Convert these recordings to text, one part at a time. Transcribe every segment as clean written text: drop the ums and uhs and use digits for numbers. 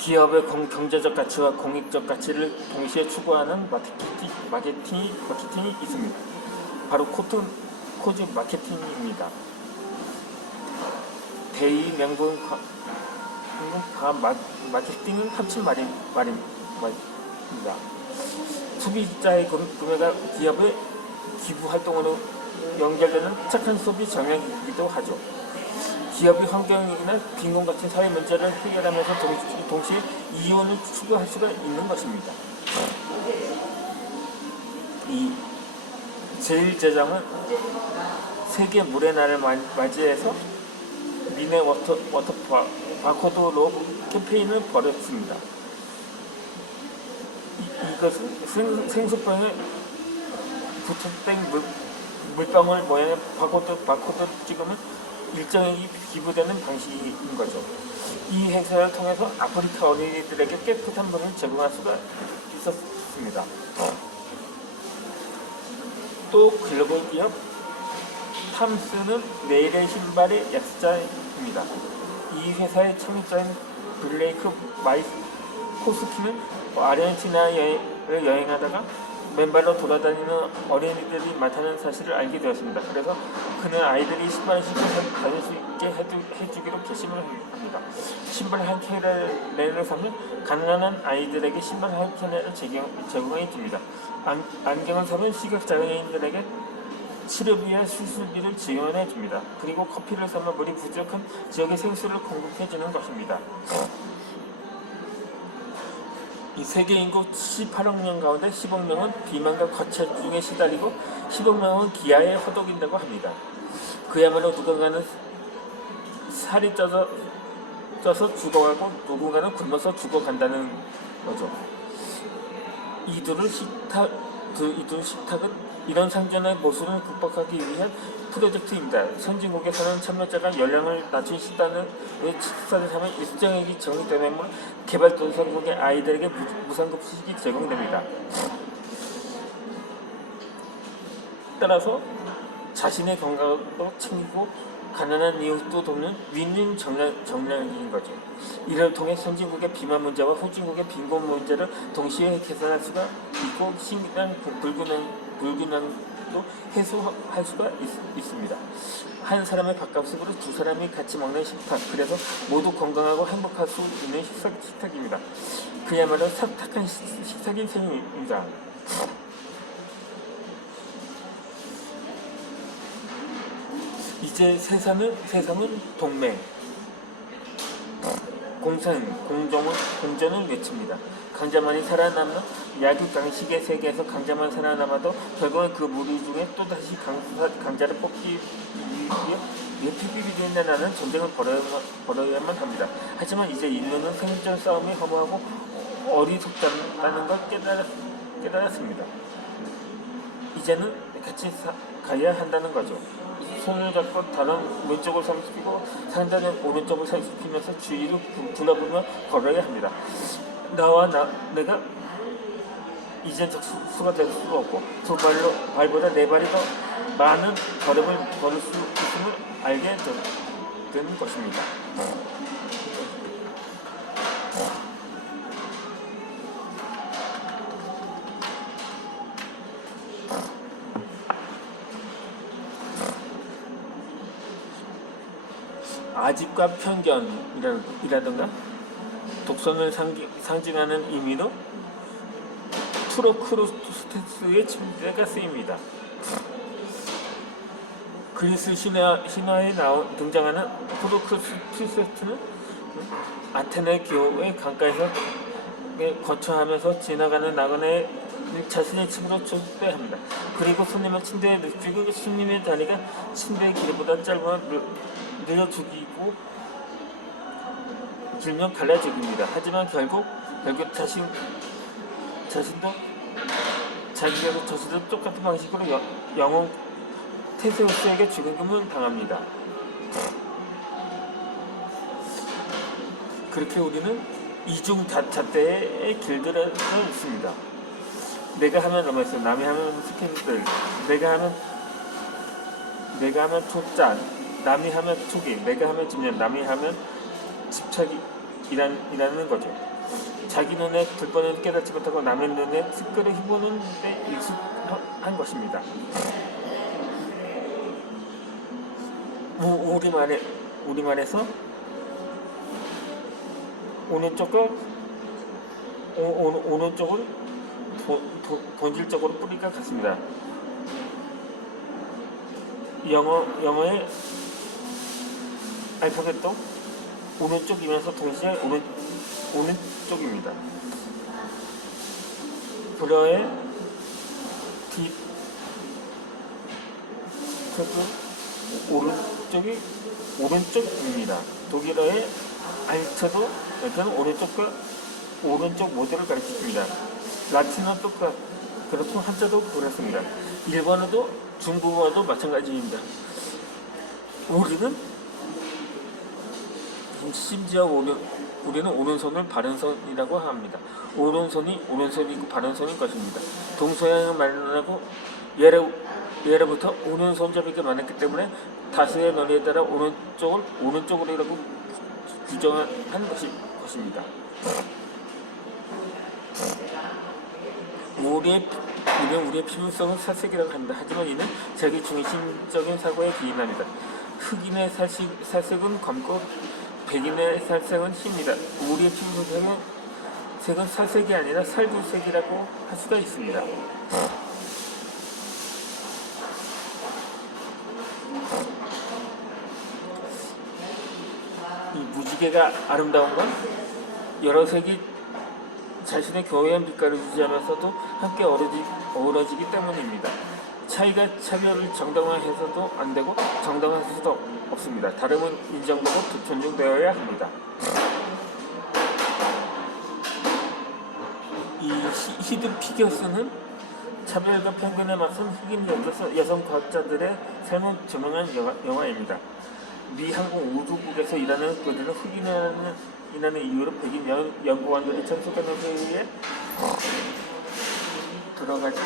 기업의 경제적 가치와 공익적 가치를 동시에 추구하는 마케팅이 있습니다. 바로 코즈 마케팅입니다. 대의 명분 마케팅은 합친 말입니다. 소비자의 구매가 기업의 기부 활동으로 연결되는 착한 소비 정책이기도 하죠. 기업이 환경이나 빈곤 같은 사회 문제를 해결하면서 동시에 이윤을 추구할 수가 있는 것입니다. 이 제1제장은 세계 물의 날을 맞이해서 미네 워터 바코드로 캠페인을 벌였습니다. 이것은 생수병에 부착된 물병을 모양의 바코드 찍으면 일정액이 기부되는 방식인 거죠. 이 행사를 통해서 아프리카 어린이들에게 깨끗한 물을 제공할 수가 있었습니다. 또 글로벌 기업 탐스는 내일의 신발의 약자입니다. 이 회사의 창립자인 블레이크 마이코스키는 아르헨티나를 여행하다가 맨발로 돌아다니는 어린이들이 많다는 사실을 알게 되었습니다. 그래서 그는 아이들이 신발을 신고 다닐 수 있게 해주기로 결심을 합니다. 신발 한 켤레를 사면 가난한 아이들에게 신발 한 켤레를 제공해 줍니다. 안경을 사면 시각장애인들에게 치료비와 수술비를 지원해 줍니다. 그리고 커피를 사면 물이 부족한 지역의 생수를 공급해 주는 것입니다. 이 세계 인구 18억 명 가운데 10억 명은 비만과 과체중에 시달리고 10억 명은 기아에 허덕인다고 합니다. 그야말로 누군가는 살이 쪄서 죽어가고 누군가는 굶어서 죽어간다는 거죠. 이두를 식탁은 이런 상전의 모순을 극복하기 위한 프로젝트입니다. 선진국에서는 참여자가 열량을 낮춘 식사를 하면 일정액이 정액되면 개발도상국의 아이들에게 무상급식이 제공됩니다. 따라서 자신의 건강도 챙기고 가난한 이웃도 돕는 윈윈 정량인 거죠. 이를 통해 선진국의 비만 문제와 후진국의 빈곤 문제를 동시에 개선할 수가 있고 신기한 불균형도 해소할 수가 있습니다. 한 사람의 밥값으로 두 사람이 같이 먹는 식탁, 그래서 모두 건강하고 행복할 수 있는 식탁입니다. 그야말로 착한 식탁인 셈입니다. 이제 세상은 동맹, 공전을 외칩니다. 강자만이 살아남는 약육강식의 세계에서 강자만 살아남아도 결국은 그 무리 중에 또다시 강자를 뽑기 위해 피비린내나는 전쟁을 벌여야만 합니다. 하지만 이제 인류는 생존 싸움이 허무하고 어리석다는 걸 깨달았습니다. 이제는 같이 가야 한다는 거죠. 손을 잡고 다른 왼쪽을 살피고 상대는 오른쪽을 살피면서 주위를 둘러보며 걸어야 합니다. 내가 이젠 적수가 될 수가 없고 두 발보다 네 발이 더 많은 걸음을 걸을 수 있음을 알게 되는 것입니다. 아집과 편견이라든가 독선을 상징하는 의미로 투로크루스테스의 침대가 쓰입니다. 그리스 신화에 등장하는 투로크루스테스는 아테네 교회 강가에서 거처하면서 지나가는 나그네에 자신의 집으로 초대합니다. 그리고 손님은 침대에 눕히고 손님의 다리가 침대의 길이보다 짧으면 늘려 죽이고 길면 갈라 죽입니다. 하지만 결국 자신도 자기가 저수도 똑같은 방식으로 영웅 테세우스에게 죽임을 당합니다. 그렇게 우리는 이중잣대의 길들을 있습니다. 내가 하면 로맨스, 남이 하면 스캔들, 내가 하면 초짠, 남이 하면 초기, 내가 하면 집념, 남이 하면 집착이라는 거죠. 자기 눈에 불법을 깨닫지 못하고 남의 눈에 티끌을 휘보는 데 익숙한 것입니다. 우리말에서 오른쪽은 본질적으로 뿌리가 같습니다. 영어의 알파벳도 오른쪽이면서 동시에 오른쪽입니다. 불어의 뒷 오른쪽입니다. 독일어의 알트도 오른쪽 모두를 가리킵니다. 라틴어도 그렇고 한자도 그렇습니다. 일본어도 중국어도 마찬가지입니다. 심지어 우리는 오른손을 바른손이라고 합니다. 오른손이 오른손이고 바른손인 것입니다. 동서양을 말하고 예로부터 오른손잡이가 많았기 때문에 다수의 논리에 따라 오른쪽을 오른쪽으로라고 규정한 것입니다. 우리의 피부성은 살색이라고 합니다. 하지만 이는 자기 중심적인 사고에 기인합니다. 흑인의 살색은 검고 백인의 살색은 흰입니다. 우리의 피부색은 살색이 아니라 살구색이라고 할 수가 있습니다. 이 무지개가 아름다운 건 여러 색이 자신의 교회한 빛깔을 유지하면서도 함께 어우러지기 때문입니다. 차별을 정당화해서도 안 되고 정당화할 수도 없습니다. 다름은 인정되고 존중되어야 합니다. 이 히든 피겨스는 차별과 편견에 맞선 흑인 여성 과학자들의 삶을 조명한 영화입니다. 미 항공 우주국에서 일하는 그들은 흑인이라는 이유로 백인 연구원들이 참석하는 회의에 들어가지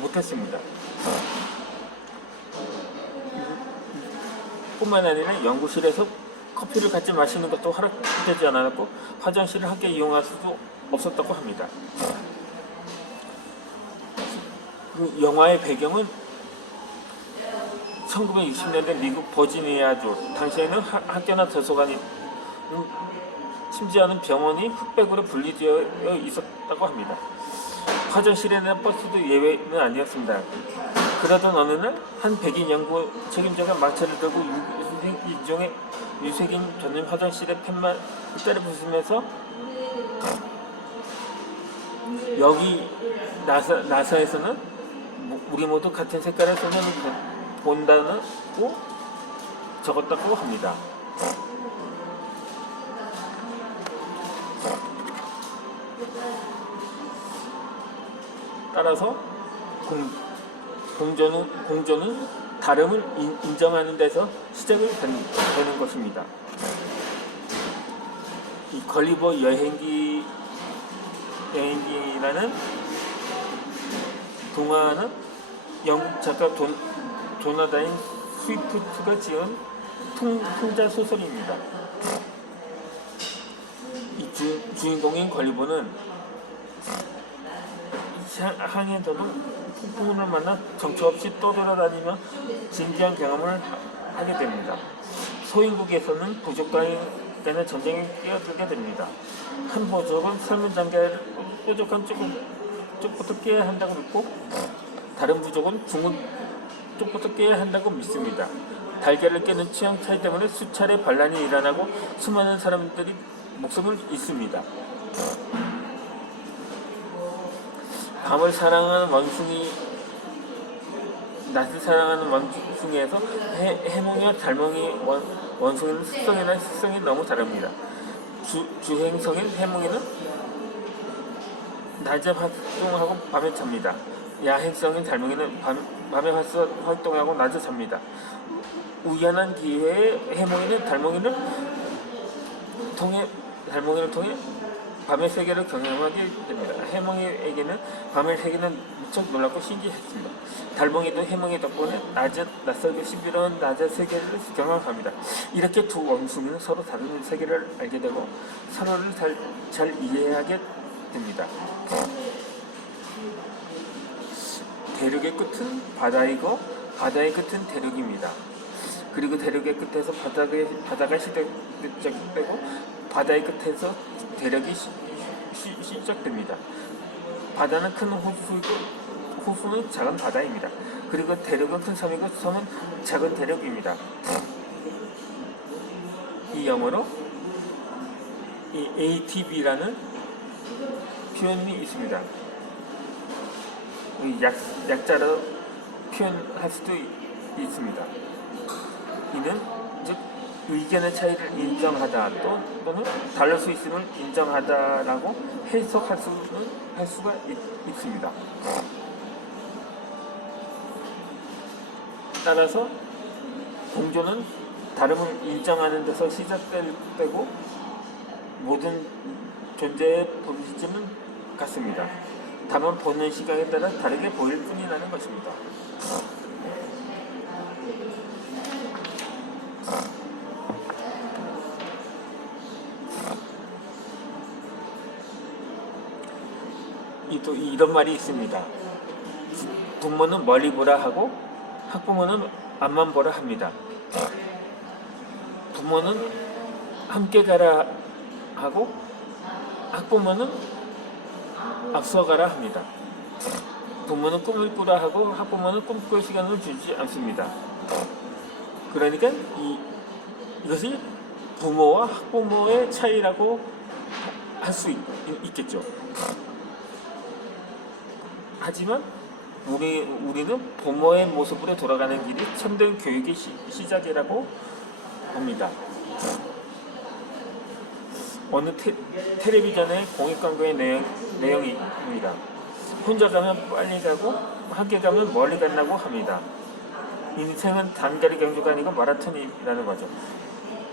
못했습니다. 뿐만 아니라 연구실에서 커피를 같이 마시는 것도 허락되지 않았고 화장실을 함께 이용할 수도 없었다고 합니다. 그 영화의 배경은 1960년대 미국 버지니아주. 당시에는 학교나 도서관이 심지어는 병원이 흑백으로 분리되어 있었다고 합니다. 화장실이나 버스도 예외는 아니었습니다. 그러던 어느 날 한 백인 연구 책임자가 마차를 들고 일종의 유색인 전용 화장실의 펜만 때려 부수면서 여기 나사에서는 우리 모두 같은 색깔의 소년을 본다고 적었다고 합니다. 따라서 공존은 다름을 인정하는 데서 시작이 되는 것입니다. 이 걸리버 여행기라는 동화는 영국 작가 조나단 스위프트가 지은 풍자 소설입니다. 이 주인공인 걸리버는 항해자도 폭풍우를 만나 정처 없이 떠돌아다니며 진지한 경험을 하게 됩니다. 소인국에서는 부족간의 전쟁에 끼어들게 됩니다. 한 부족은 삶의 단계를 뾰족한 쪽부터 깨야 한다고 믿고 다른 부족은 둥근 쪽부터 깨야 한다고 믿습니다. 달걀을 깨는 취향 차이 때문에 수차례 반란이 일어나고 수많은 사람들이 목숨을 잃습니다. 밤을 사랑하는 원숭이, 낮을 사랑하는 원숭이에서 해몽이와 달몽이 원숭이는 습성이나 식성이 너무 다릅니다. 주행성인 해몽이는 낮에 활동하고 밤에 잡니다. 야행성인 달몽이는 밤에 활동하고 낮에 잡니다. 우연한 기회에 해몽이는 달몽이를 통해 밤의 세계를 경험하게 됩니다. 해몽이에게는 밤의 세계는 무척 놀랍고 신기했습니다. 달봉이도 해몽이 덕분에 낯설고 신비로운 낮의 세계를 경험합니다. 이렇게 두 원숭이는 서로 다른 세계를 알게 되고 서로를 잘 이해하게 됩니다. 대륙의 끝은 바다이고 바다의 끝은 대륙입니다. 그리고 대륙의 끝에서 바다가 시작되고 바다의 끝에서 대륙이 시작됩니다. 바다는 큰 호수이고 호수는 작은 바다입니다. 그리고 대륙은 큰 섬이고 섬은 작은 대륙입니다. 이 영어로 이 ATB라는 표현이 있습니다. 약자로 표현할 수도 있습니다. 이는 즉 의견의 차이를 인정하다 또는 다를 수 있음을 인정하다라고 해석할 수가 있습니다. 따라서 공존은 다름을 인정하는 데서 시작되고 모든 존재의 본질은 같습니다. 다만 보는 시각에 따라 다르게 보일 뿐이라는 것입니다. 또 이런 말이 있습니다. 부모는 멀리 보라 하고 학부모는 앞만 보라 합니다. 부모는 함께 가라 하고 학부모는 앞서 가라 합니다. 부모는 꿈을 꾸라 하고 학부모는 꿈꿀 시간을 주지 않습니다. 그러니까 이것이 부모와 학부모의 차이라고 할 수 있겠죠. 하지만 우리는 부모의 모습으로 돌아가는 길이 참된 교육의 시작이라고 봅니다. 어느 텔레비전의 공익광고의 내용입니다. 혼자 가면 빨리 가고 함께 가면 멀리 간다고 합니다. 인생은 단거리 경주가 아니고 마라톤이라는 거죠.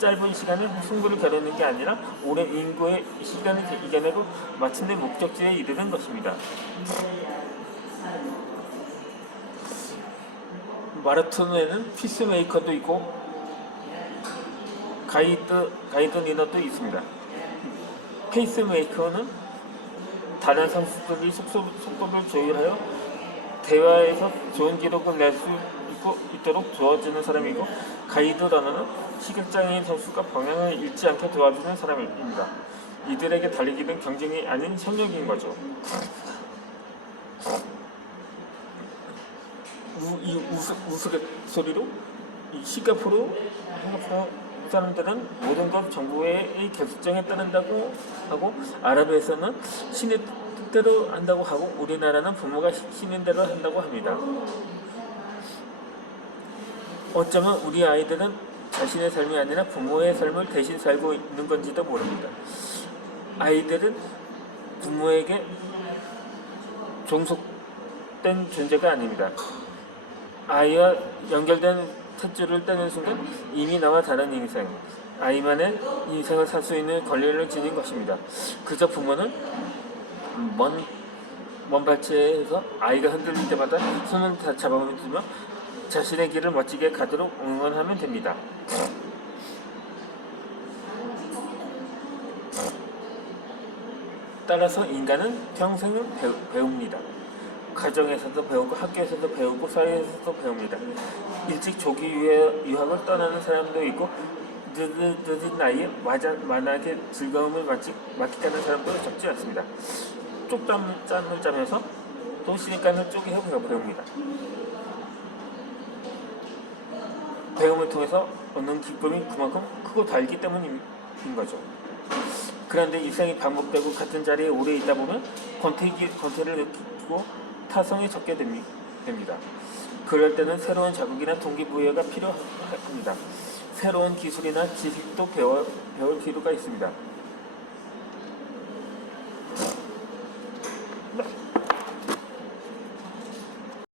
짧은 시간에 승부를 겨루는 게 아니라 오랜 인고의 시간을 이겨내고 마침내 목적지에 이르는 것입니다. 마라톤에는 피스메이커도 있고 가이드 리너도 있습니다. 페이스메이커는 다른 선수들이 속도를 조율하여 대회에서 좋은 기록을 낼 수 있도록 도와주는 사람이고, 가이드 러너는 시각장애인 선수가 방향을 잃지 않게 도와주는 사람입니다. 이들에게 달리기는 경쟁이 아닌 협력인 거죠. 이 우스갯소리로 싱가포르 사람들은 모든 것 정부의 결정에 따른다고 하고, 아랍에서는 신의 뜻대로 한다고 하고, 우리나라는 부모가 시키는 대로 한다고 합니다. 어쩌면 우리 아이들은 자신의 삶이 아니라 부모의 삶을 대신 살고 있는 건지도 모릅니다. 아이들은 부모에게 종속된 존재가 아닙니다. 아이와 연결된 탯줄을 떼는 순간 이미 나와 다른 인생, 아이만의 인생을 살 수 있는 권리를 지닌 것입니다. 그저 부모는 먼 발치에서 아이가 흔들릴 때마다 손을 잡아주며 자신의 길을 멋지게 가도록 응원하면 됩니다. 따라서 인간은 평생을 배웁니다. 가정에서도 배우고 학교에서도 배우고 사회에서도 배웁니다. 일찍 조기 유학을 떠나는 사람도 있고, 늦은 나이에 만하게 즐거움을 만끽하는 사람도 적지 않습니다. 쪽잠을 자면서 또 시간을 쪼개어 배웁니다. 배움을 통해서 얻는 기쁨이 그만큼 크고 달기 때문인 거죠. 그런데 일생이 반복되고 같은 자리에 오래 있다 보면 권태를 느끼고 타성이 적게 됩니다. 그럴 때는 새로운 자극이나 동기부여가 필요합니다. 새로운 기술이나 지식도 배울 필요가 있습니다.